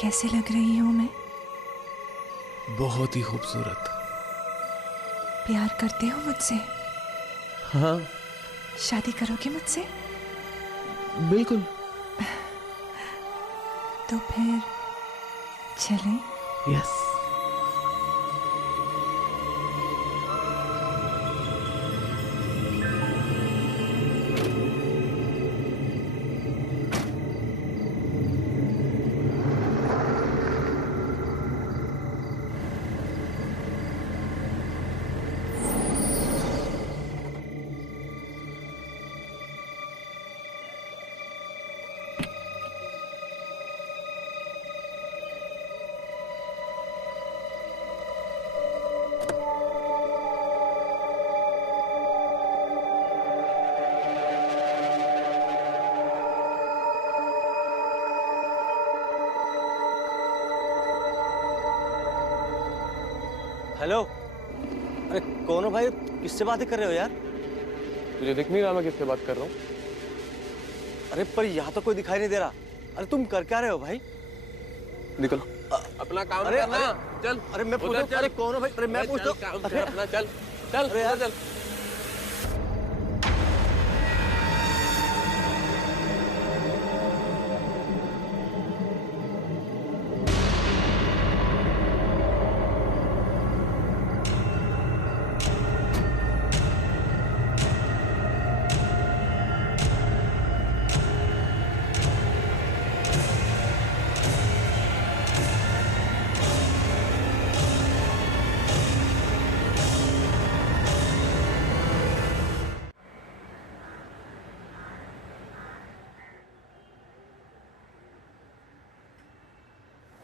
कैसे लग रही हूं मैं? बहुत ही खूबसूरत। प्यार करते हो मुझसे? हाँ शादी करोगे मुझसे? बिल्कुल। तो फिर चलें? यस। हेलो। अरे कौन हो भाई? किससे बातें कर रहे हो यार? तुझे दिख नहीं रहा मैं किससे बात कर रहा हूँ? अरे पर यहाँ तो कोई दिखाई नहीं दे रहा। अरे तुम कर क्या रहे हो भाई? निकलो अपना काम अरे करना। चल। अरे मैं पूछता हूँ, अरे कौन हो भाई? अरे मैं पूछता हूँ। अरे अपना चल चल अरे यार चल।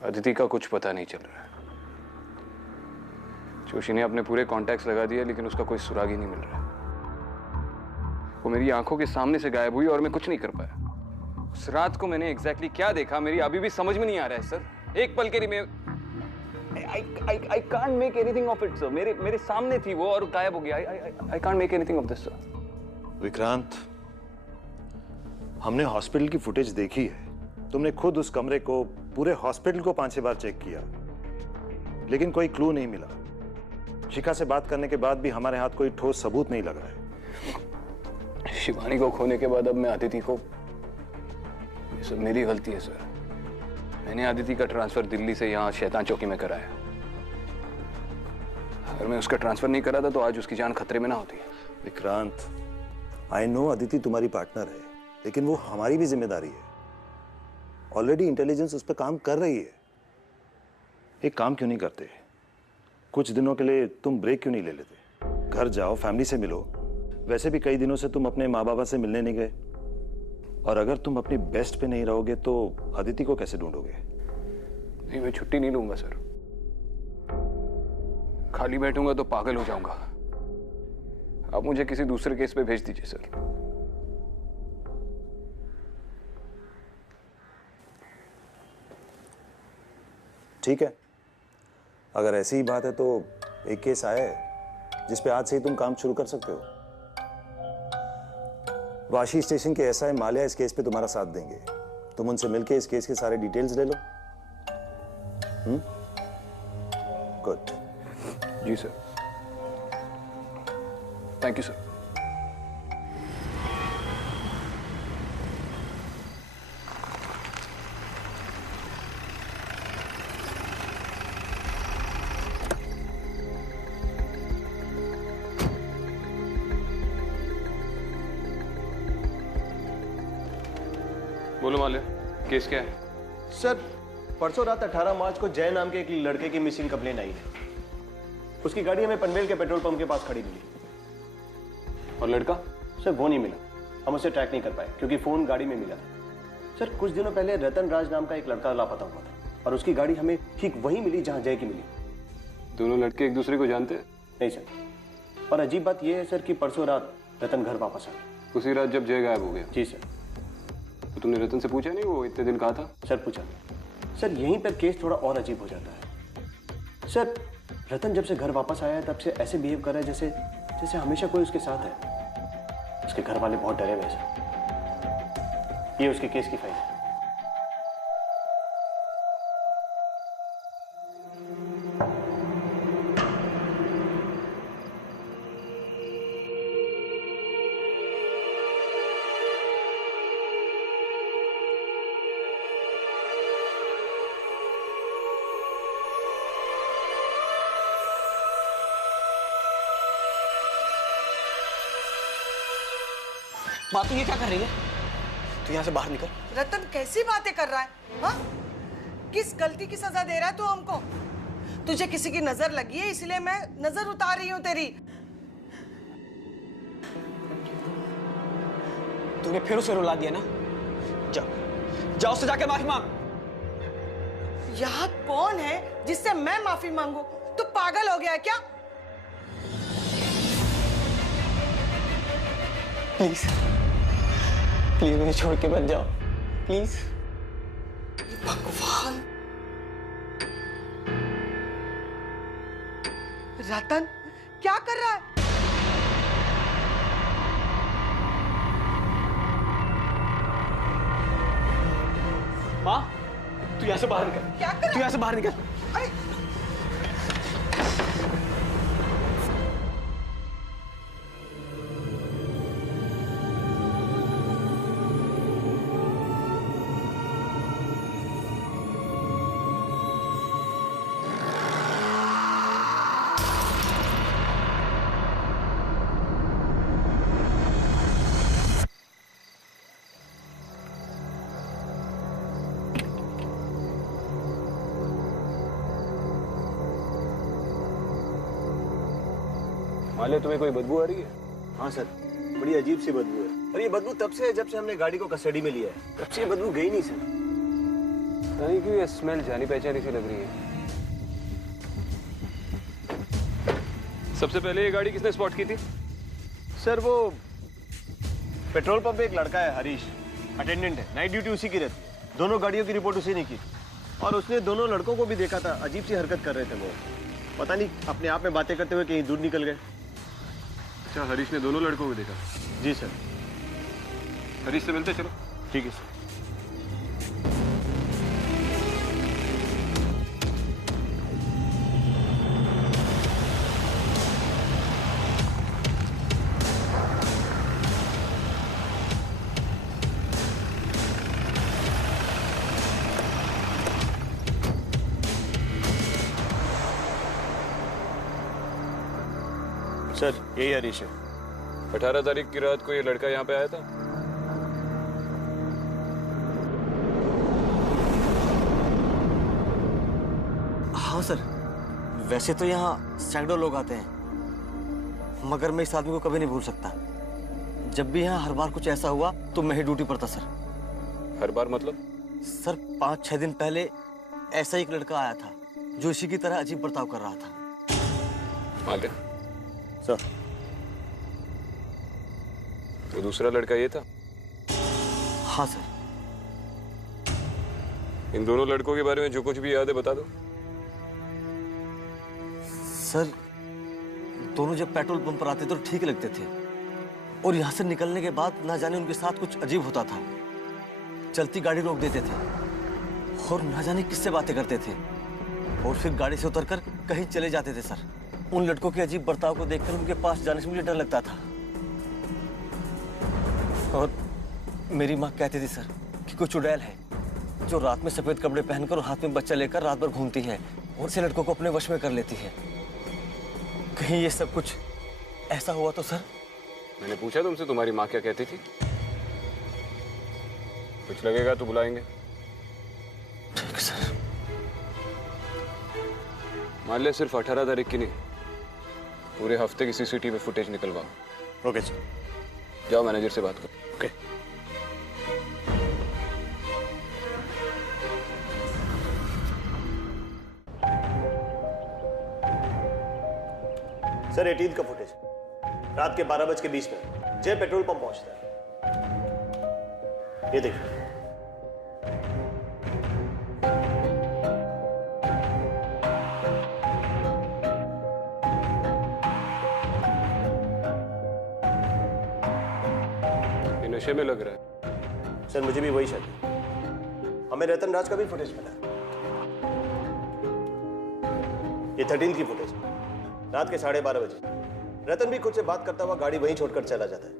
अदिति का कुछ पता नहीं चल रहा है। जोशी ने अपने पूरे कॉन्टैक्ट्स लगा दिए लेकिन उसका कोई सुराग ही नहीं मिल रहा। वो मेरी आंखों के सामने से गायब हुई और मैं कुछ नहीं कर पाया। उस रात को मैंने एग्जैक्टली क्या देखा मेरी अभी भी समझ में नहीं आ रहा है सर। एक पल के लिए मैं I can't make anything of it sir. मेरे सामने थी वो और गायब हो गया। I can't make anything of this sir. Vikrant, हमने हॉस्पिटल की फुटेज देखी है। तुमने खुद उस कमरे को, पूरे हॉस्पिटल को 5-6 बार चेक किया लेकिन कोई क्लू नहीं मिला। शिखा से बात करने के बाद भी हमारे हाथ कोई ठोस सबूत नहीं लगा है। शिवानी को खोने के बाद अब मैं अदिति को, ये सब मेरी गलती है सर। मैंने अदिति का ट्रांसफर दिल्ली से यहाँ शैतान चौकी में कराया। अगर मैं उसका ट्रांसफर नहीं करा था तो आज उसकी जान खतरे में ना होती। विक्रांत, आई नो अदिति तुम्हारी पार्टनर है लेकिन वो हमारी भी जिम्मेदारी है। ऑलरेडी इंटेलिजेंस उस पर काम कर रही है। एक काम क्यों नहीं करते? कुछ दिनों के लिए तुम ब्रेक क्यों नहीं ले लेते? घर जाओ, फैमिली से मिलो। वैसे भी कई दिनों से तुम अपने माँ बाबा से मिलने नहीं गए और अगर तुम अपनी बेस्ट पे नहीं रहोगे तो अदिति को कैसे ढूंढोगे? नहीं, मैं छुट्टी नहीं लूंगा सर। खाली बैठूंगा तो पागल हो जाऊंगा। आप मुझे किसी दूसरे केस पे भेज दीजिए सर। ठीक है, अगर ऐसी ही बात है तो एक केस आया है जिस पे आज से ही तुम काम शुरू कर सकते हो। वाशी स्टेशन के एसआई माल्या इस केस पे तुम्हारा साथ देंगे। तुम उनसे मिलके इस केस के सारे डिटेल्स ले लो। गुड। जी सर। Thank you sir. बोलो माल्या, केस क्या है? सर, परसों रात 18 मार्च को जय नाम के एक लड़के की मिसिंग कंप्लेन आई है। उसकी गाड़ी हमें पनवेल के पेट्रोल पंप के पास खड़ी मिली। और लड़का? सर वो नहीं मिला। हम उसे ट्रैक नहीं कर पाए क्योंकि फोन गाड़ी में मिला था। सर कुछ दिनों पहले रतन राज नाम का एक लड़का लापता हुआ था और उसकी गाड़ी हमें ठीक वहीं मिली जहां जय की मिली। दोनों लड़के एक दूसरे को जानते हैं? नहीं सर। और अजीब बात यह है सर कि परसों रात रतन घर वापस आ गया। उसी रात जब जय गायब हो गया? जी सर। तो तुमने रतन से पूछा नहीं वो इतने दिन कहा था? सर पूछा। सर यहीं पर केस थोड़ा और अजीब हो जाता है। सर रतन जब से घर वापस आया है तब से ऐसे बिहेव कर रहा है जैसे जैसे हमेशा कोई उसके साथ है। उसके घर वाले बहुत डरे हुए हैं सर। ये उसके केस की फाइल है। माँ तू ये क्या कर रही है? तू यहाँ से बाहर निकल। रतन कैसी बातें कर रहा है? हाँ? किस गलती की सजा दे रहा है तू हमको? तुझे किसी की नजर लगी है इसलिए मैं नजर उतार रही हूँ तेरी। तूने फिर उसे रुला दिया ना? जा, जा उससे जाके माफी मांग। यहाँ कौन है जिससे मैं माफी मांगू? तू पागल हो गया है क्या? प्लीज प्लीज मुझे छोड़ के मत जाओ, प्लीज। भगवान, रतन क्या कर रहा है? माँ तू यहाँ से बाहर निकल। क्या कर रहा है? तू यहाँ से बाहर निकल। अरे माले तुम्हें कोई बदबू आ रही है? हाँ सर, बड़ी अजीब सी बदबू है। और ये बदबू तब से है जब से हमने गाड़ी को कस्टडी में लिया है। तब से ये बदबू गई नहीं सर। पता नहीं क्यों ये स्मेल जानी पहचानी सी लग रही है। सबसे पहले ये गाड़ी किसने स्पॉट की थी? सर वो पेट्रोल पंप पे एक लड़का है हरीश, अटेंडेंट है, नाइट ड्यूटी उसी की रहती है। दोनों गाड़ियों की रिपोर्ट उसी ने की और उसने दोनों लड़कों को भी देखा था। अजीब सी हरकत कर रहे थे वो, पता नहीं अपने आप में बातें करते हुए कहीं दूर निकल गए। अच्छा, हरीश ने दोनों लड़कों को देखा? जी सर। हरीश से मिलते चलो। ठीक है सर। सर यही हरीश है। 18 तारीख की रात को ये लड़का यहाँ पे आया था? हाँ सर, वैसे तो यहाँ सैकड़ों लोग आते हैं, मगर मैं इस आदमी को कभी नहीं भूल सकता। जब भी यहाँ हर बार कुछ ऐसा हुआ तो मैं ही ड्यूटी पर था सर। हर बार मतलब? सर 5-6 दिन पहले ऐसा ही एक लड़का आया था जो इसी की तरह अजीब बर्ताव कर रहा था। माले, सर तो दूसरा लड़का ये था? हाँ सर। इन दोनों लड़कों के बारे में जो कुछ भी याद है बता दो। सर दोनों जब पेट्रोल पंप पर आते तो ठीक लगते थे और यहाँ से निकलने के बाद ना जाने उनके साथ कुछ अजीब होता था। चलती गाड़ी रोक देते थे और ना जाने किससे बातें करते थे और फिर गाड़ी से उतरकर कहीं चले जाते थे सर। उन लड़कों के अजीब बर्ताव को देखकर उनके पास जाने से मुझे डर लगता था। और मेरी माँ कहती थी सर कि कोई चुड़ैल है जो रात में सफेद कपड़े पहनकर और हाथ में बच्चा लेकर रात भर घूमती है और से लड़कों को अपने वश में कर लेती है। कहीं ये सब कुछ ऐसा हुआ तो सर? मैंने पूछा तुमसे तुम्हारी माँ क्या कहती थी? कुछ लगेगा तो बुलाएंगे। ठीक सर। मान ले सिर्फ 18 तारीख की नहीं, पूरे हफ्ते की सीसीटीवी फुटेज निकलवाओ। Okay sir. जाओ मैनेजर से बात करो। ओके। सर 18 का फुटेज रात के 12:20 जय पेट्रोल पंप पहुंचता है। ये देखिए। ये नशे में लग रहा है। सर मुझे भी वही शक है। हमें रतन राज का भी फुटेज मिला है। ये 13 की फुटेज रात के 12:30 बजे। रतन भी खुद से बात करता हुआ गाड़ी वहीं छोड़कर चला जाता है,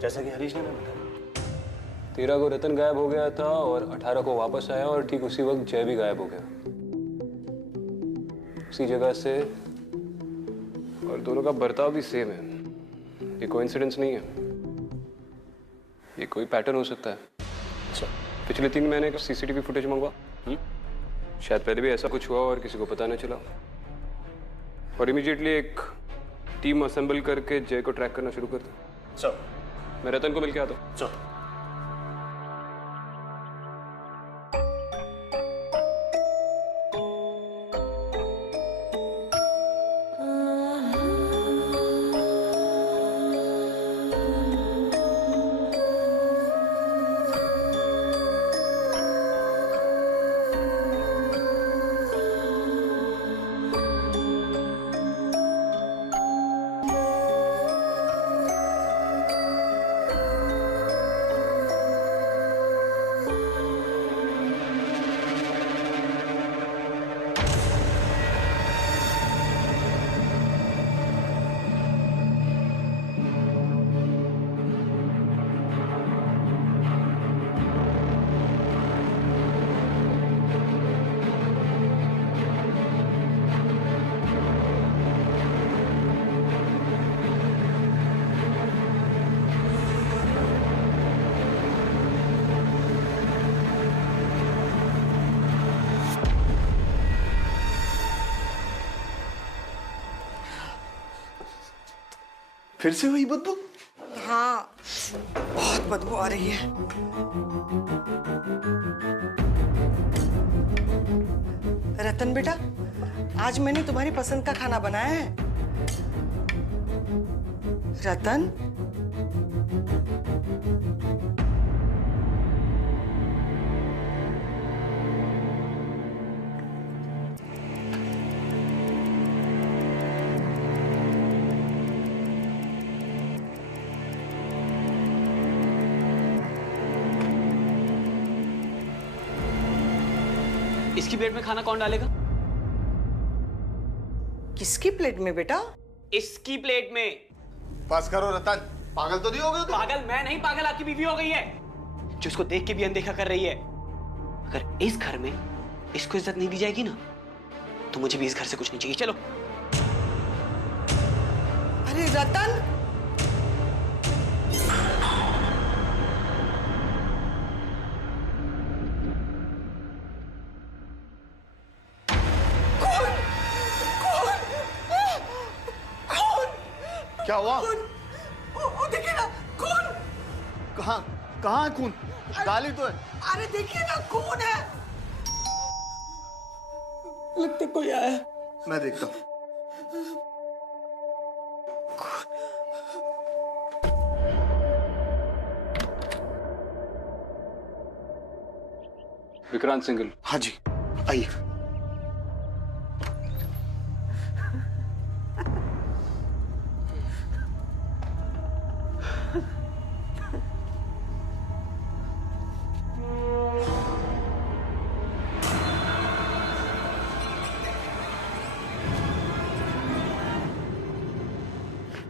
जैसा कि हरीश ने बताया। 13 को रतन गायब हो गया था और 18 को वापस आया और ठीक उसी वक्त जय भी गायब हो गया उसी जगह से, और दोनों का बर्ताव भी सेम है। ये कोइंसिडेंस नहीं है। ये कोई पैटर्न हो सकता है। अच्छा, पिछले 3 महीने का सीसीटीवी फुटेज मंगवा। शायद पहले भी ऐसा कुछ हुआ और किसी को पता न चला। और इमीडिएटली एक टीम असेंबल करके जय को ट्रैक करना शुरू कर दो। सर। मैं रतन को मिलके आता हूँ। सर। फिर से वही बदबू? हाँ, बहुत बदबू आ रही है। रतन बेटा, आज मैंने तुम्हारी पसंद का खाना बनाया है। रतन, इसकी प्लेट में खाना कौन डालेगा? किसकी प्लेट में बेटा? इसकी प्लेट में। बस करो रतन, पागल तो नहीं हो गए तुम? पागल मैं नहीं, पागल आपकी बीवी हो गई है जो इसको देख के भी अनदेखा कर रही है। अगर इस घर में इसको इज्जत नहीं दी जाएगी ना तो मुझे भी इस घर से कुछ नहीं चाहिए। चलो। अरे रतन, क्या हुआ? वो देखिए ना, खून। कहाँ है खून? डाली तो है। अरे देखिए ना, खून है। लगता कोई आया है। मैं देखता हूँ। विक्रांत सिंघल। हाँ जी, आइए।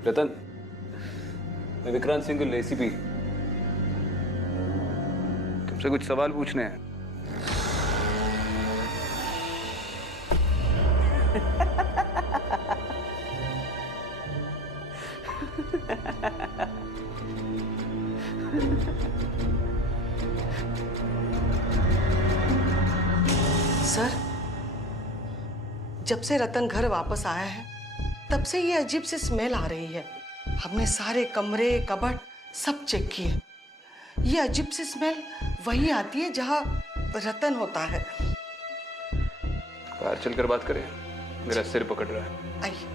रतन, मैं विक्रांत सिंघल, एसीपी। तुमसे कुछ सवाल पूछने हैं। सर, जब से रतन घर वापस आया है तब से ये अजीब सी स्मेल आ रही है। हमने सारे कमरे, कबर्ड सब चेक किए। ये अजीब सी स्मेल वही आती है जहाँ रतन होता है। बाहर चलकर बात करें, मेरा सिर पकड़ रहा है। आइए।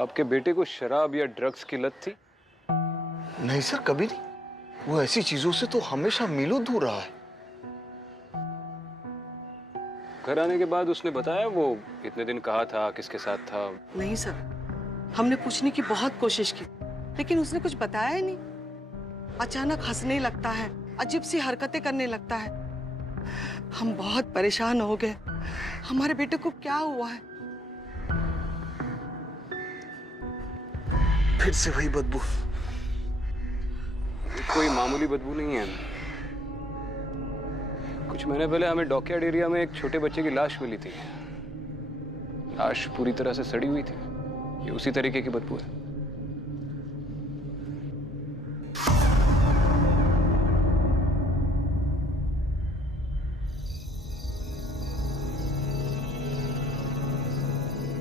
आपके बेटे को शराब या ड्रग्स की लत थी? नहीं सर, कभी नहीं। वो ऐसी चीजों से तो हमेशा मीलों दूर रहा है। घर आने के बाद उसने बताया वो इतने दिन कहाँ था, किसके साथ था? नहीं सर, हमने पूछने की बहुत कोशिश की लेकिन उसने कुछ बताया ही नहीं। अचानक हंसने लगता है, अजीब सी हरकतें करने लगता है। हम बहुत परेशान हो गए। हमारे बेटे को क्या हुआ है? फिर से वही बदबू। कोई मामूली बदबू नहीं है। कुछ महीने पहले हमें डॉकयार्ड एरिया में एक छोटे बच्चे की लाश मिली थी। लाश पूरी तरह से सड़ी हुई थी। ये उसी तरीके की बदबू है।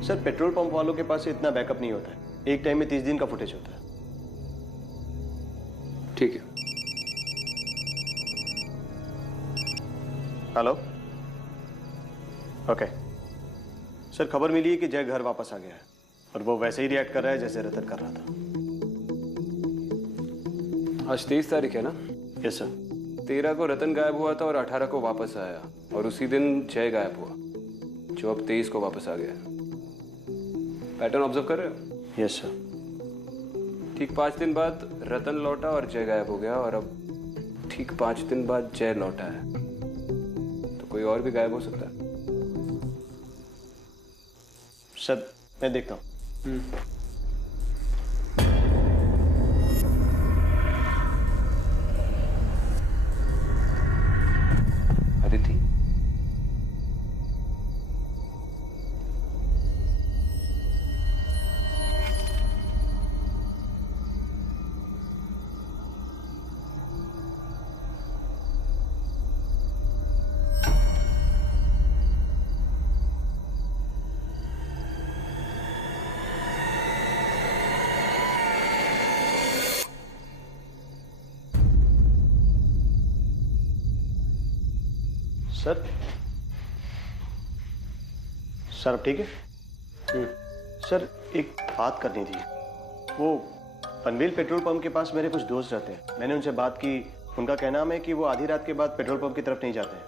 सर पेट्रोल पंप वालों के पास इतना बैकअप नहीं होता है। एक टाइम में 30 दिन का फुटेज होता है। ठीक है। हेलो। ओके सर, खबर मिली है कि जय घर वापस आ गया है और वो वैसे ही रिएक्ट कर रहा है जैसे रतन कर रहा था। आज 23 तारीख है ना? Yes sir. 13 को रतन गायब हुआ था और 18 को वापस आया और उसी दिन जय गायब हुआ, जो अब 23 को वापस आ गया। पैटर्न ऑब्जर्व कर रहे हो? Yes sir. ठीक 5 दिन बाद रतन लौटा और जय गायब हो गया और अब ठीक 5 दिन बाद जय लौटा है, तो कोई और भी गायब हो सकता है। सर मैं देखता हूँ। अदिति, सर सर अब ठीक है? सर एक बात करनी थी। वो पनवेल पेट्रोल पंप के पास मेरे कुछ दोस्त रहते हैं। मैंने उनसे बात की। उनका कहना है कि वो आधी रात के बाद पेट्रोल पंप की तरफ नहीं जाते हैं।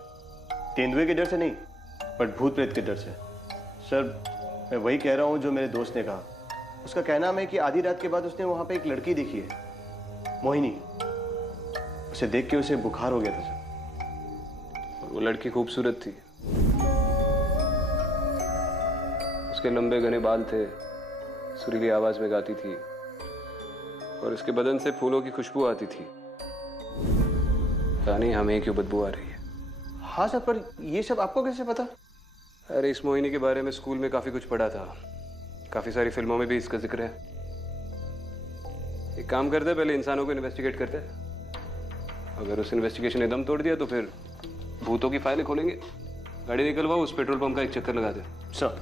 तेंदुए के डर से नहीं, बट भूत प्रेत के डर से। सर मैं वही कह रहा हूँ जो मेरे दोस्त ने कहा। उसका कहना है कि आधी रात के बाद उसने वहाँ पे एक लड़की देखी है, मोहिनी। उसे देख के उसे बुखार हो गया था सर। वो लड़की खूबसूरत थी। उसके लंबे घने बाल थे, सुरीली आवाज में गाती थी और उसके बदन से फूलों की खुशबू आती थी। पता नहीं हमें क्यों बदबू आ रही है। हाँ सर, पर ये सब आपको कैसे पता? अरे इस मोहिनी के बारे में स्कूल में काफी कुछ पढ़ा था। काफी सारी फिल्मों में भी इसका जिक्र है। एक काम करते हैं, पहले इंसानों को इन्वेस्टिगेट करते हैं। अगर उस इन्वेस्टिगेशन ने दम तोड़ दिया तो फिर भूतों की फाइलें खोलेंगे। गाड़ी निकलवाओ, उस पेट्रोल पंप का एक चक्कर लगा दे। सर।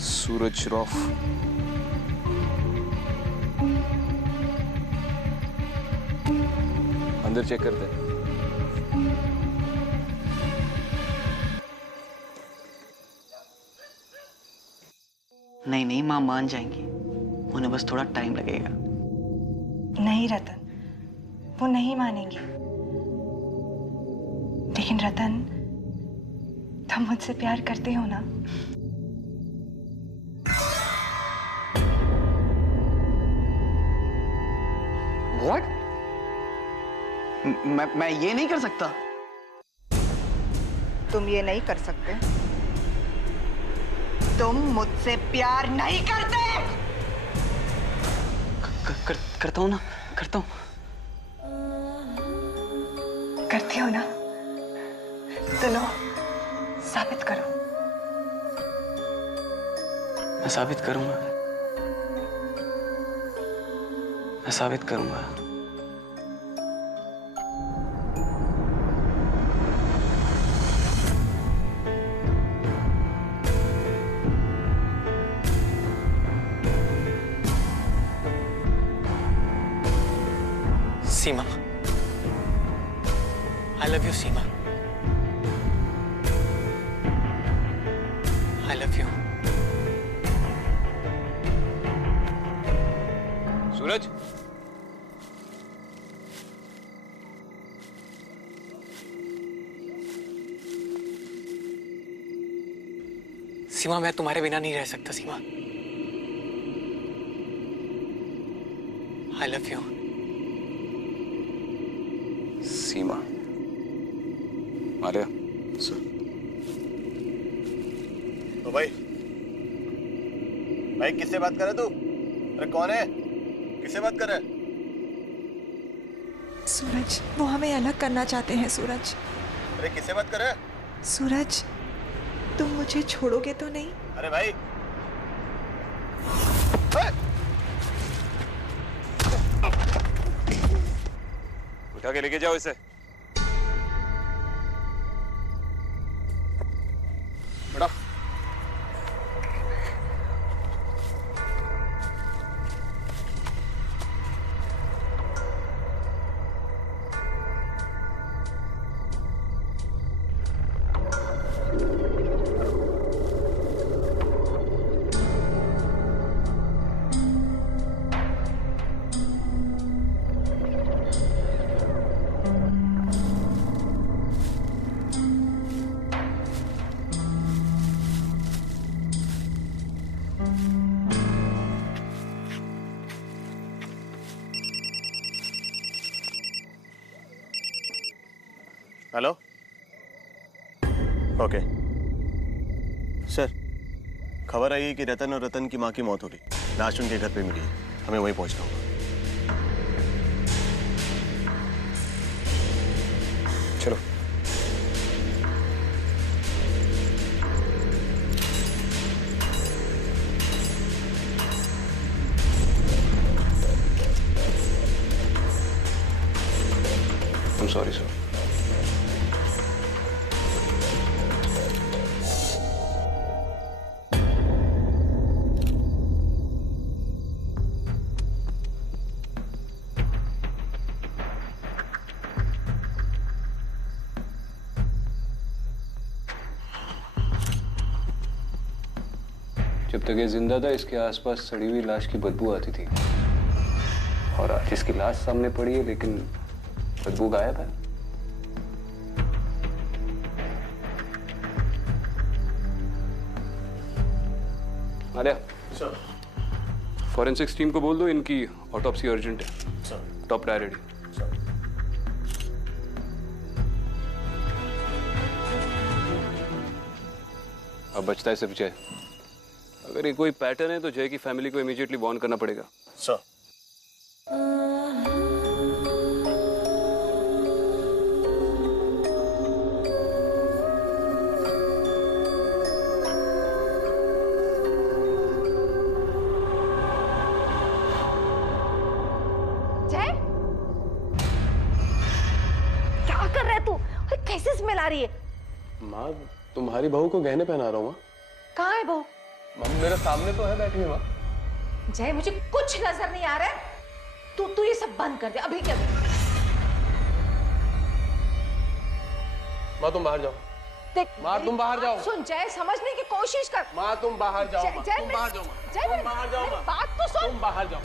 सूरज श्रॉफ, अंदर चेक करते हैं। नहीं नहीं, माँ मान जाएंगी। उन्हें बस थोड़ा टाइम लगेगा। नहीं रतन, वो नहीं मानेंगी। लेकिन रतन, तुम मुझसे प्यार करते हो ना? What? मैं ये नहीं कर सकता। तुम ये नहीं कर सकते। तुम मुझसे प्यार नहीं करते। करता हूँ ना, करता हूँ। करते हो ना? तो लो, साबित करो। मैं साबित करूंगा। मैं साबित करूंगा। सीमा, I love you, Seema. I love you. सूरज, सीमा, मैं तुम्हारे बिना नहीं रह सकता सीमा। I love you. सीमा, आर्या। तो भाई किससे बात कर रहे तू? अरे कौन है? किससे बात कर रहा है? सूरज, वो हमें अलग करना चाहते हैं सूरज। अरे किससे बात कर रहा है? सूरज, तुम मुझे छोड़ोगे तो नहीं? अरे भाई उठा के लेके जाओ इसे। बड़ा हेलो। ओके सर, खबर आई है कि रतन और रतन की माँ की मौत हो गई। लाश उनके घर पे मिली है। हमें वहीं पहुंचना होगा। चलो। I'm sorry, sir. जब तक ये जिंदा था, इसके आसपास सड़ी हुई लाश की बदबू आती थी। और आज इसकी लाश सामने पड़ी है, लेकिन बदबू गायब है। आर्या, सर। फॉरेंसिक्स टीम को बोल दो, इनकी ऑटोप्सी अर्जेंट है। सर। Top priority. सर। अब बचता है सिर्फ जय। अगर ये कोई पैटर्न है तो जय की फैमिली को इमीडिएटली वार्न करना पड़ेगा। सर। जय, क्या कर रहा है तू? कैसे स्मेल आ रही है? माँ, तुम्हारी बहू को गहने पहना रहा हूँ। माँ, कहाँ है बहू? मेरे सामने तो है बैठी है। माँ, जय, मुझे कुछ नजर नहीं आ रहा है। तू ये सब बंद कर दे अभी के अभी। माँ तुम बाहर जाओ। देख, माँ तुम बाहर जाओ। सुन जय, समझने की कोशिश कर। माँ तुम बाहर जाओ। माँ जय, तुम बाहर जाओ। जय, तुम बाहर जाओ। माँ बात तो सुन। तुम बाहर जाओ।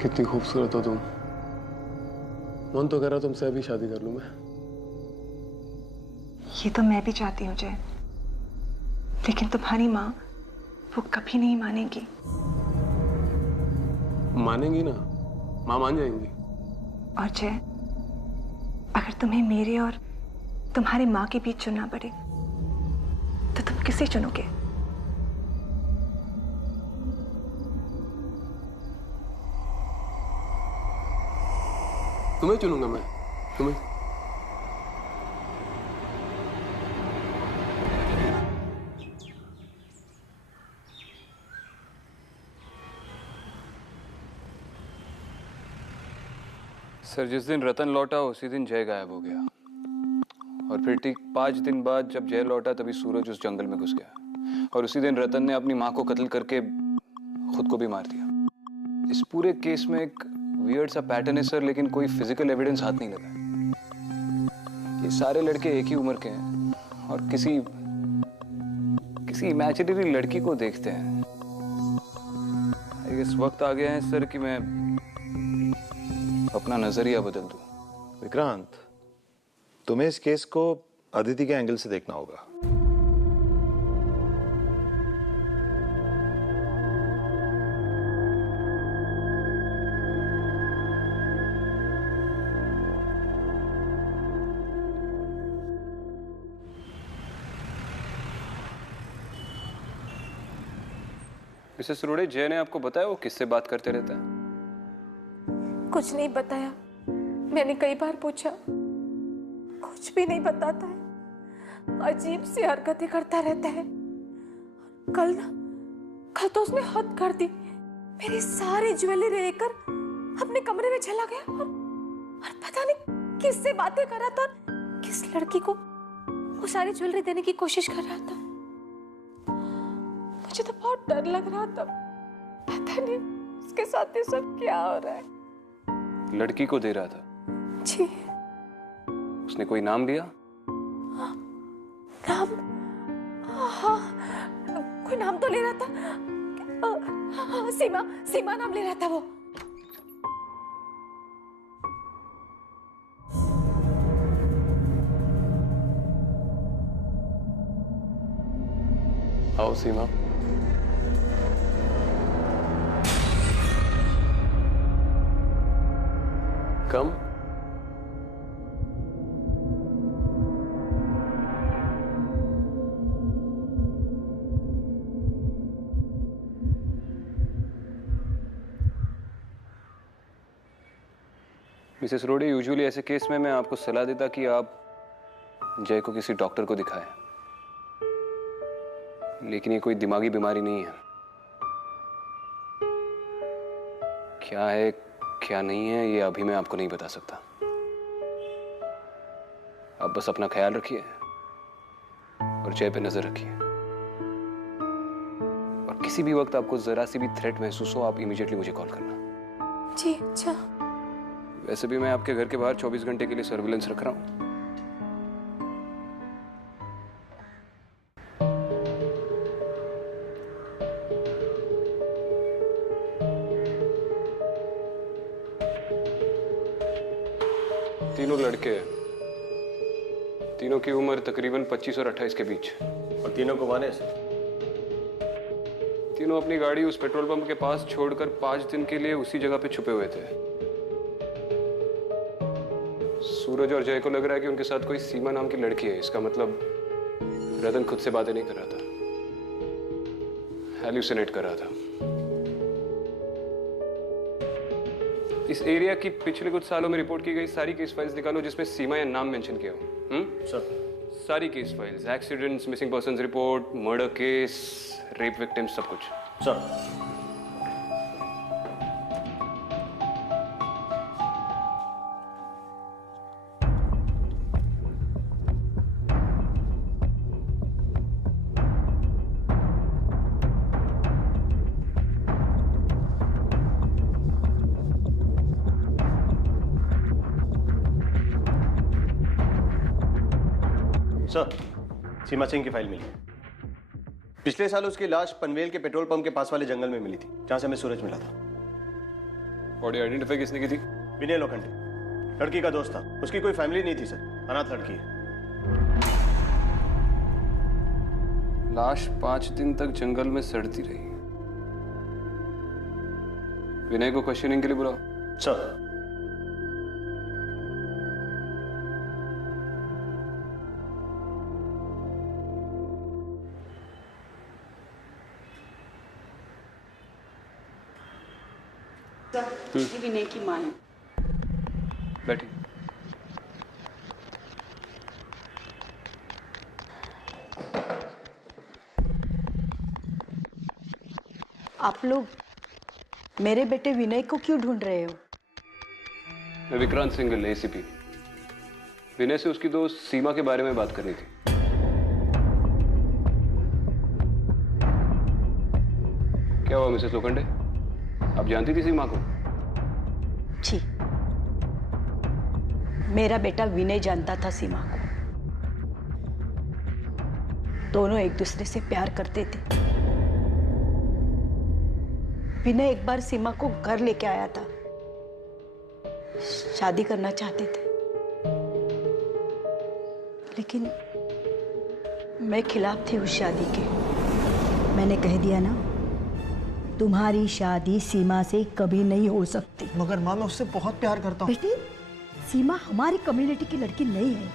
कितनी खूबसूरत हो तुम। मन तो कर रहा तुमसे अभी शादी कर लूं मैं। ये तो मैं भी चाहती हूँ जय, लेकिन तुम्हारी माँ वो कभी नहीं मानेगी। मानेंगी ना, माँ मान जाएंगी। और जय, अगर तुम्हें मेरे और तुम्हारी माँ के बीच चुनना पड़े तो तुम किसे चुनोगे? तुम्हें चुनूंगा मैं, तुम्हें। सर, जिस दिन रतन लौटा उसी दिन जय गायब हो गया। और फिर ठीक 5 दिन बाद जब जय लौटा तभी सूरज उस जंगल में घुस गया। और उसी दिन रतन ने अपनी माँ को कत्ल करके खुद को भी मार दिया। इस पूरे केस में एक वियर्ड सा पैटर्न है सर, लेकिन कोई फिजिकल एविडेंस हाथ नहीं लगा। ये सारे लड़के एक ही उम्र के हैं और किसी इमेजिनरी लड़की को देखते हैं। इस वक्त आ गया है सर कि मैं अपना नजरिया बदल दूं। विक्रांत, तुम्हें इस केस को अदिति के एंगल से देखना होगा। मिसेस रोड़े, जय ने आपको बताया वो किससे बात करते रहता है? कुछ नहीं बताया। मैंने कई बार पूछा, कुछ भी नहीं बताता है। अजीब सी हरकतें करता रहता है। कल तो उसने हद कर दी। मेरी सारी ज्वेलरी लेकर अपने कमरे में चला गया और पता नहीं किससे बातें कर रहा था और किस लड़की को वो सारी ज्वेलरी देने की कोशिश कर रहा था। मुझे तो बहुत डर लग रहा था। पता नहीं उसके साथ ये सब क्या हो रहा है। लड़की को दे रहा था? जी। उसने कोई नाम लिया? नाम? हाँ, कोई नाम तो ले रहा था। हाँ, सीमा नाम ले रहा था वो। आओ सीमा। कम। मिसेस रोडे, यूजुअली ऐसे केस में मैं आपको सलाह देता कि आप जय को किसी डॉक्टर को दिखाएं, लेकिन ये कोई दिमागी बीमारी नहीं है। क्या है क्या नहीं है ये अभी मैं आपको नहीं बता सकता। आप बस अपना ख्याल रखिए और जय पे नजर रखिए, और किसी भी वक्त आपको जरा सी भी थ्रेट महसूस हो आप इमीडिएटली मुझे कॉल करना। जी अच्छा। वैसे भी मैं आपके घर के बाहर 24 घंटे के लिए सर्विलेंस रख रहा हूं। तीनों लड़के हैं, तीनों की उम्र तकरीबन 25 और 28 के बीच। और तीनों को माने सर? तीनों अपनी गाड़ी उस पेट्रोल पंप के पास छोड़कर 5 दिन के लिए उसी जगह पे छुपे हुए थे। सूरज और जय को लग रहा है कि उनके साथ कोई सीमा नाम की लड़की है। इसका मतलब रतन खुद से बातें नहीं कर रहा था, हैल्यूसिनेट कर रहा था। इस एरिया की पिछले कुछ सालों में रिपोर्ट की गई सारी केस फाइल्स निकालो जिसमें सीमा या नाम मेंशन किया हो। सर। सारी case files, accidents, missing persons report, murder case, rape victims, सब कुछ। सर। सर, सीमा सिंह की फाइल मिली। पिछले साल उसकी लाश पनवेल के पेट्रोल पंप के पास वाले जंगल में मिली थी, जहां से हमें सूरज मिला था। बॉडी आइडेंटिफाई किसने की थी? विनय लोखंडे, लड़की का दोस्त था। उसकी कोई फैमिली नहीं थी सर, अनाथ लड़की है। लाश 5 दिन तक जंगल में सड़ती रही। विनय को क्वेश्चनिंग के लिए बुलाओ। सर। ये विनय की मां है। बैठी। आप लोग मेरे बेटे विनय को क्यों ढूंढ रहे हो? मैं विक्रांत सिंघल, एसीपी। विनय से उसकी दोस्त सीमा के बारे में बात करनी थी। क्या हुआ मिसेस लोखंडे? आप जानती थी सीमा को? जी, मेरा बेटा विनय जानता था सीमा को। दोनों एक दूसरे से प्यार करते थे। विनय एक बार सीमा को घर लेके आया था, शादी करना चाहते थे, लेकिन मैं खिलाफ थी उस शादी के। मैंने कह दिया ना, तुम्हारी शादी सीमा से कभी नहीं हो सकती। मगर माँ, मैं उससे बहुत प्यार करता हूँ। बेटी, सीमा हमारी कम्युनिटी की लड़की नहीं है।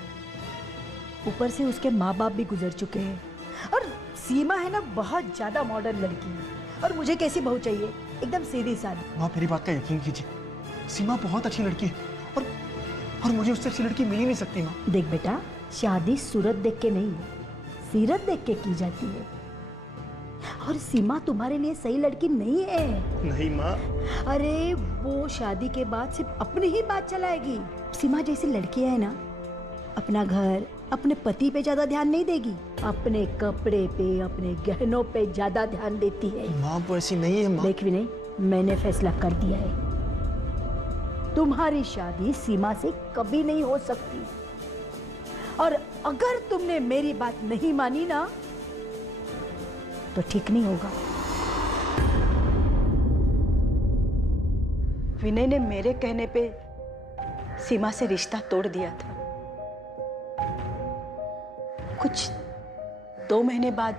ऊपर से उसके माँ बाप भी गुजर चुके हैं, और सीमा है ना बहुत ज्यादा मॉडर्न लड़की है। और मुझे कैसी बहू चाहिए? एकदम सीधी सादी। माँ, मेरी बात का यकीन कीजिए, सीमा बहुत अच्छी लड़की है, और मुझे उससे अच्छी लड़की मिल ही नहीं सकती माँ। देख बेटा, शादी सूरत देख के नहीं, सीरत देख के की जाती है। और सीमा तुम्हारे लिए सही लड़की नहीं है। नहीं माँ। अरे वो शादी के बाद सिर्फ अपनी ही बात चलाएगी। सीमा जैसी लड़की है ना, अपना घर, अपने पति पे ज्यादा ध्यान नहीं देगी, अपने कपड़े पे, अपने गहनों पे ज्यादा ध्यान देती है। माँ, वो ऐसी नहीं है माँ। देख विनय, मैंने फैसला कर दिया है, तुम्हारी शादी सीमा से कभी नहीं हो सकती। और अगर तुमने मेरी बात नहीं मानी ना, तो ठीक नहीं होगा। विनय ने मेरे कहने पे सीमा से रिश्ता तोड़ दिया था। कुछ 2 महीने बाद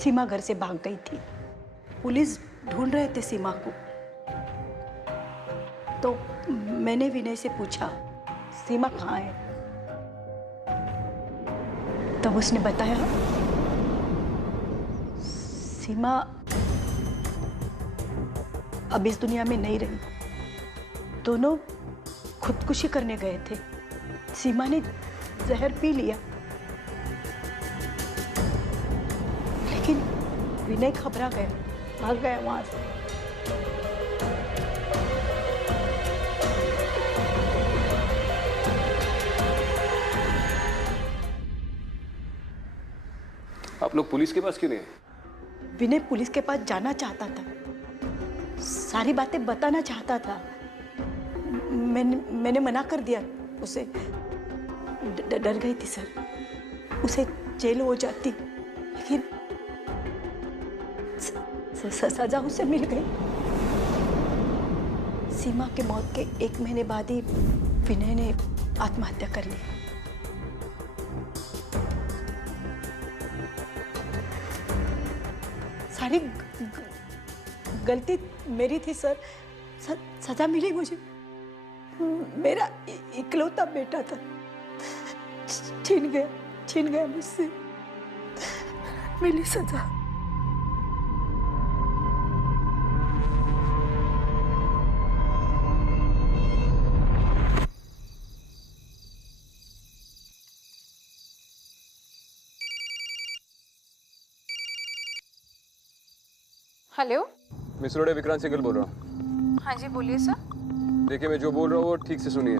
सीमा घर से भाग गई थी। पुलिस ढूंढ रहे थे सीमा को। तो मैंने विनय से पूछा, सीमा कहाँ है? तब उसने बताया, सीमा अब इस दुनिया में नहीं रही। दोनों खुदकुशी करने गए थे। सीमा ने जहर पी लिया, लेकिन विनय घबरा गया, भाग गया वहां से। आप लोग पुलिस के पास क्यों नहीं आए? विनय पुलिस के पास जाना चाहता था, सारी बातें बताना चाहता था। मैंने मना कर दिया उसे। डर गई थी सर, उसे जेल हो जाती, लेकिन सजा उसे मिल गई। सीमा के मौत के 1 महीने बाद ही विनय ने आत्महत्या कर ली। सारी गलती मेरी थी सर। सजा मिली मुझे। मेरा इकलौता बेटा था, छीन गया मुझसे। मिली सजा। हेलो, मिस रोडे, विक्रांत सिंगल बोल रहा हूँ। हाँ जी बोलिए सर। देखिए, मैं जो बोल रहा हूँ वो ठीक से सुनिए।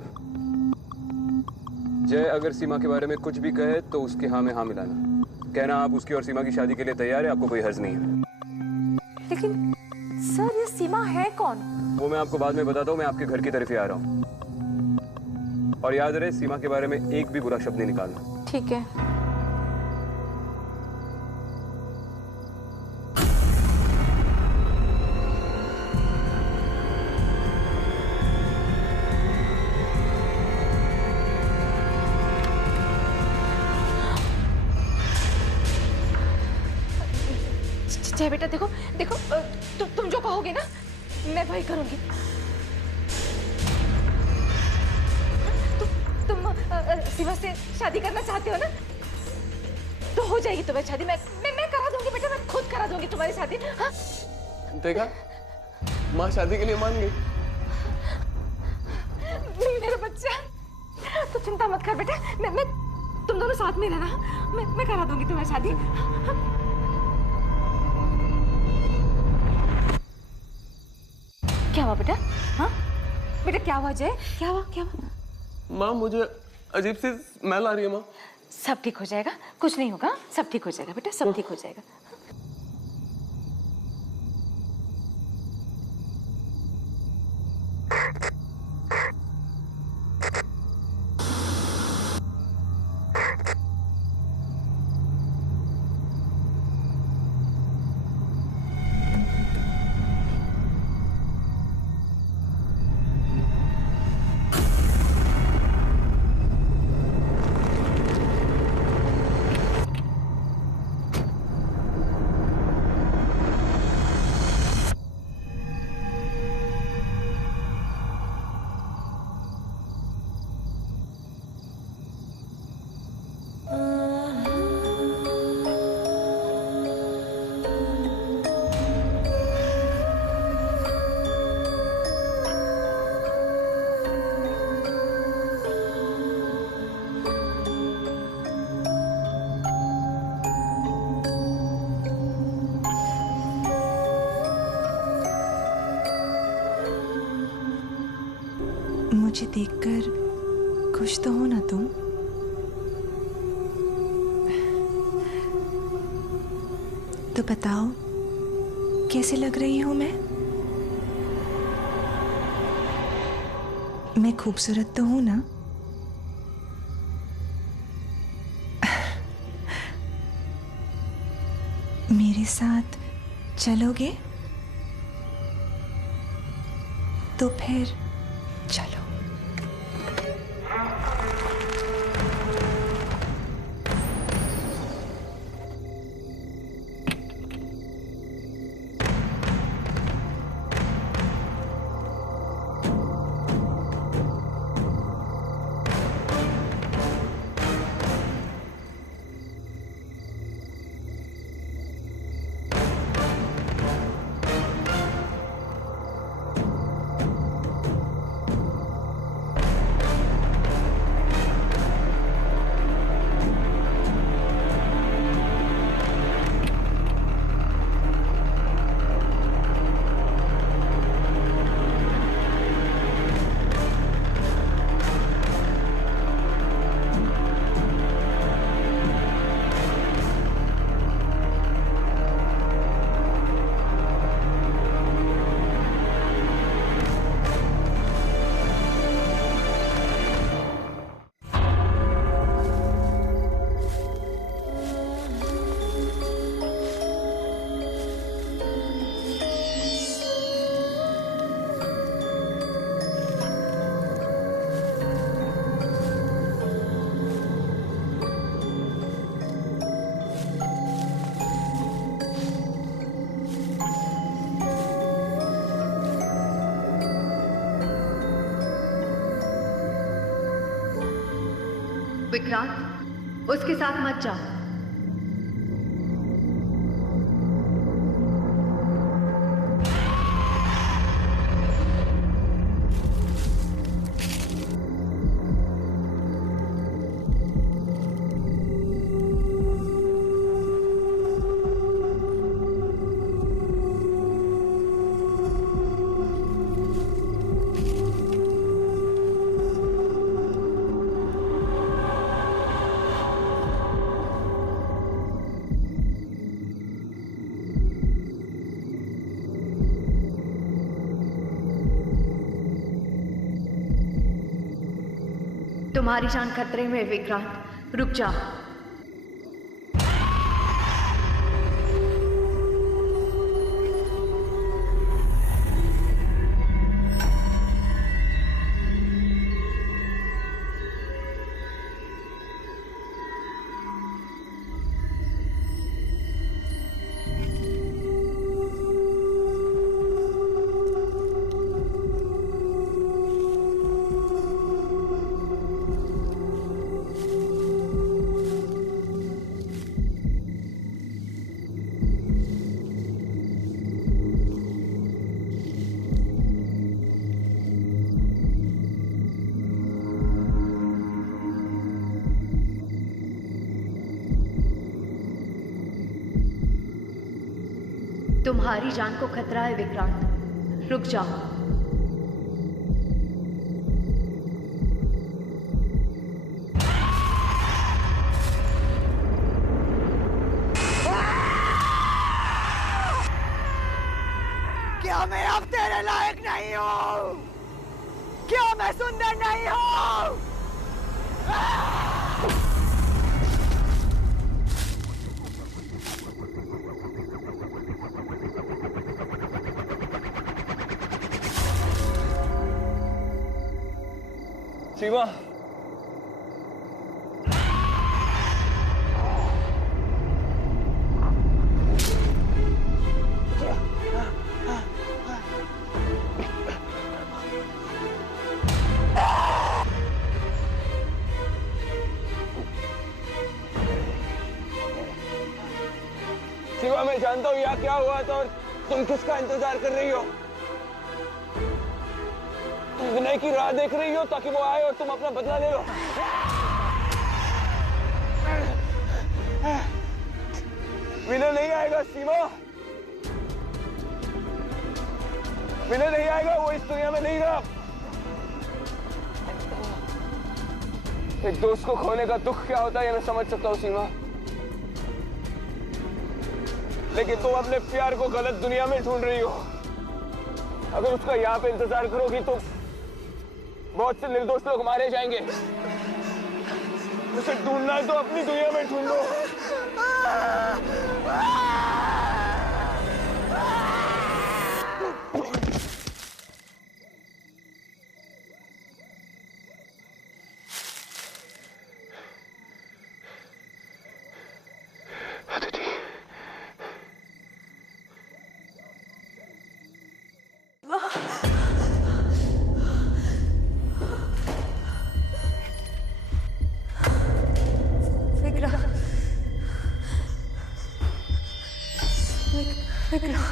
जय अगर सीमा के बारे में कुछ भी कहे तो उसके हाँ में हाँ मिलाना। कहना आप उसकी और सीमा की शादी के लिए तैयार है, आपको कोई हर्ज नहीं है। लेकिन सर, ये सीमा है कौन? वो मैं आपको बाद में बताता हूँ। मैं आपके घर की तरफ ही आ रहा हूँ। और याद रहे, सीमा के बारे में एक भी बुरा शब्द नहीं निकालना। ठीक है। जय बेटा, देखो देखो, तुम जो कहोगे ना मैं वही करूंगी। तुम सीमा से शादी करना चाहते हो ना, तो हो जाएगी तुम्हारी शादी। मैं करा दूंगी बेटा, मैं खुद करा दूंगी तुम्हारी शादी। हाँ? देखा, माँ शादी के लिए मान गई। मेरा बच्चा, तो चिंता मत कर बेटा। मैं तुम दोनों साथ में रहना। मैं करा दूंगी तुम्हारी शादी। क्या हुआ बेटा? हाँ बेटा, क्या हुआ जय? क्या हुआ? माँ, मुझे अजीब सी स्मेल आ रही है माँ। सब ठीक हो जाएगा, कुछ नहीं होगा, सब ठीक हो जाएगा बेटा, सब ठीक हो जाएगा। मुझे देखकर खुश तो हो ना तुम? तो बताओ कैसे लग रही हूं मैं? मैं खूबसूरत तो हूं ना? मेरे साथ चलोगे? तो फिर चलो। विक्रांत, उसके साथ मत जाओ। तुम्हारी जान खतरे में, विक्रांत, रुक जाओ। तुम्हारी जान को खतरा है, विक्रांत, रुक जाओ। क्या मैं अब तेरे लायक नहीं हूँ? क्या मैं सुंदर नहीं हूँ? सीमा, सीमा, मैं जानता हूँ यहाँ क्या हुआ था और तुम किसका इंतजार कर रही हो। तुम विनय की राह देख रही हो ताकि वो आए और तुम अपना बदला ले लो। विनय नहीं आएगा सीमा, विनय नहीं आएगा, वो इस दुनिया में नहीं रहा। एक दोस्त को खोने का दुख क्या होता है ये मैं समझ सकता हूँ सीमा, लेकिन तुम अपने प्यार को गलत दुनिया में ढूंढ रही हो। अगर उसका यहाँ पे इंतजार करोगी तो बहुत से निर्दोष लोग मारे जाएंगे। उसे ढूंढना है तो अपनी दुनिया में ढूंढो। विक्रम